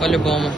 По-любому.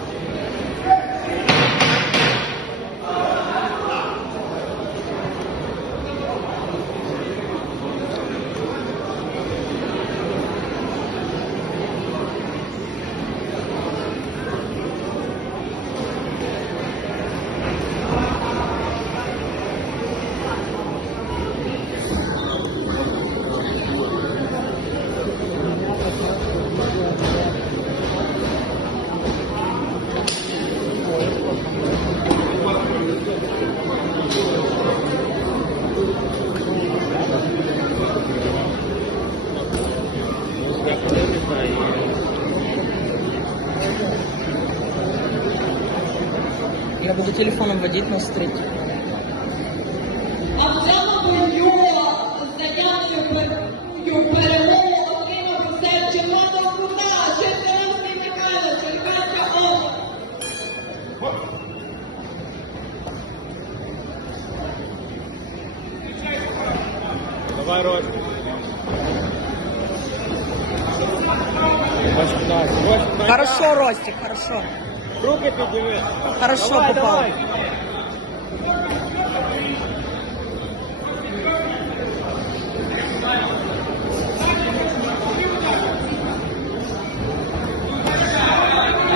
Буду телефоном водить, но смотрите. А вже, мабуть, його з наявною перемогу отримав це червоного кута, Черкаський Михайло, Черкаська область. Давай, туда. Хорошо, Ростик, хорошо. Руки підніми. Хорошо давай, попал. Давай.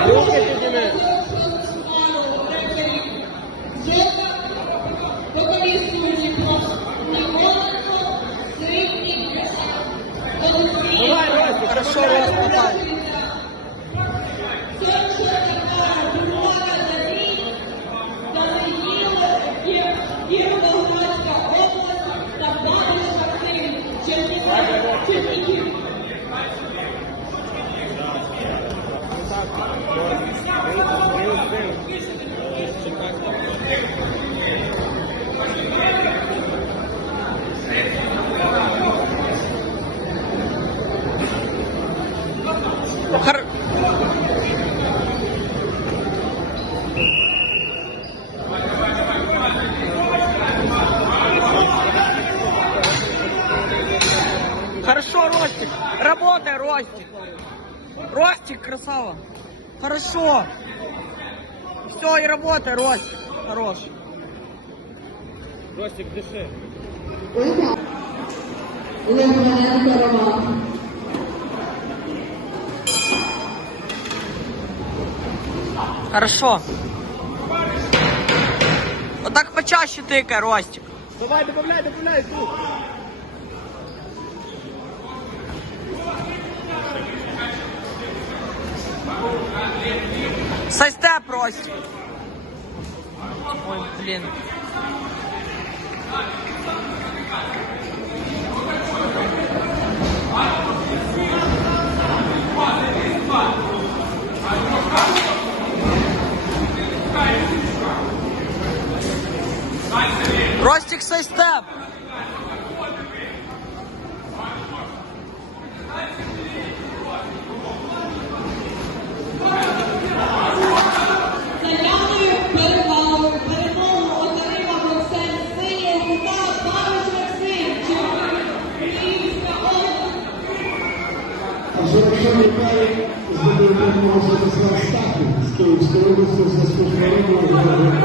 Руки підніми. Давай, Ростик. Хорошо, Рост попал. Хорошо, Ростик. Работай, Ростик. Ростик, красава. Хорошо. Все, и работай, Ростик. Хорош. Ростик, дыши. Хорошо. Вот так почаще тыкай, Ростик. Давай, добавляй, добавляй тут. Сайстеп, Ростик. Ой, блин. Ростик, сайстеп.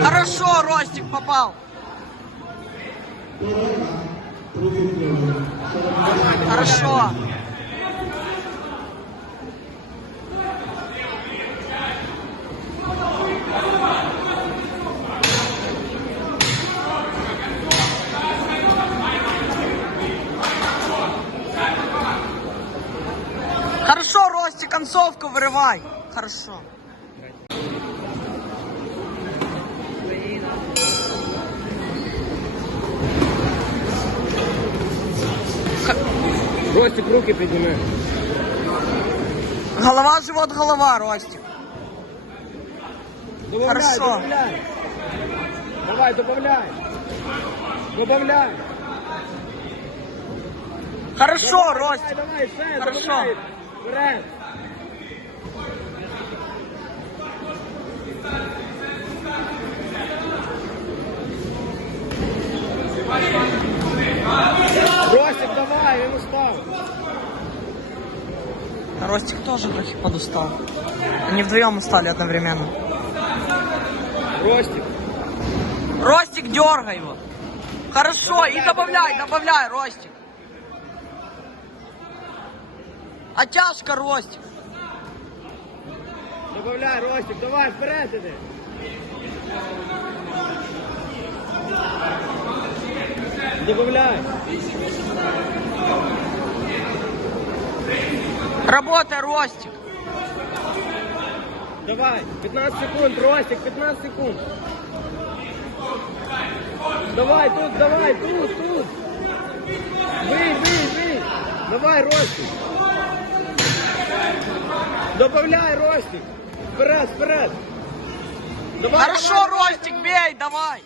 Хорошо, Ростик попал. Хорошо. Хорошо, Рости, концовку вырывай. Хорошо. Ростик, руки підніми. Голова, живот, голова, Ростик. Добавляй, Хорошо. добавляй. Давай, добавляй. Добавляй. Хорошо, Давай, Ростик. Давай, давай, все, Хорошо. добавляй. Вперед. Ростик тоже трохи подустал. Они вдвоем устали одновременно. Ростик. Ростик, дергай его. Хорошо, и добавляй, добавляй, Ростик. Оттяжка, Ростик. Добавляй, Ростик, давай, вперед іди. Добавляй. Работай, Ростик. Давай, 15 секунд, Ростик, 15 секунд. Давай, тут, давай, тут, тут. Бей, бей, бей. Давай, Ростик. Добавляй, Ростик. Вперед, вперед. Давай, Хорошо, давай, Ростик, бей, давай.